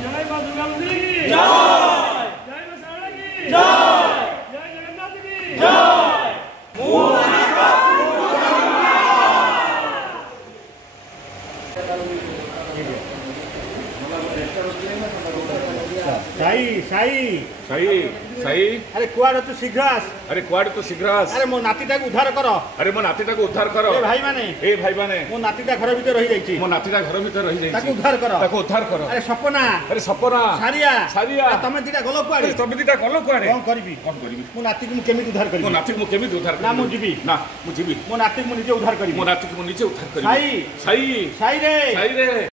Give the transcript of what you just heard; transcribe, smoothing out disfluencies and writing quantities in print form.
जय मां दुर्गा की जय, जय मां शारदा की जय, जय जगन्नाथ की जय। साई साई साई साई अरे कुआड़ तू शीघ्र आस। अरे कुआड़े तू शीघ्र आस। अरे मो नातीटा को उद्धार कर। अरे मो नातीटा को उद्धार कर। ए भाई माने मो नातीटा घर भीतर रही जाइछि। मो नातीटा घर भीतर रही जाइछि। ताको उद्धार कर। ताको उद्धार कर। अरे सपना सारिया तमे दिटा गलो कुआड़े। तमे दिटा गलो कुआड़े। कोन करबी मो नाती को केमिति उद्धार करबी। मो नाती को केमिति उद्धार करबी। ना मु जीबी मो नाती को निजे उद्धार करबी। मो नाती को निजे उद्धार करबी। साई साई साई रे साई रे।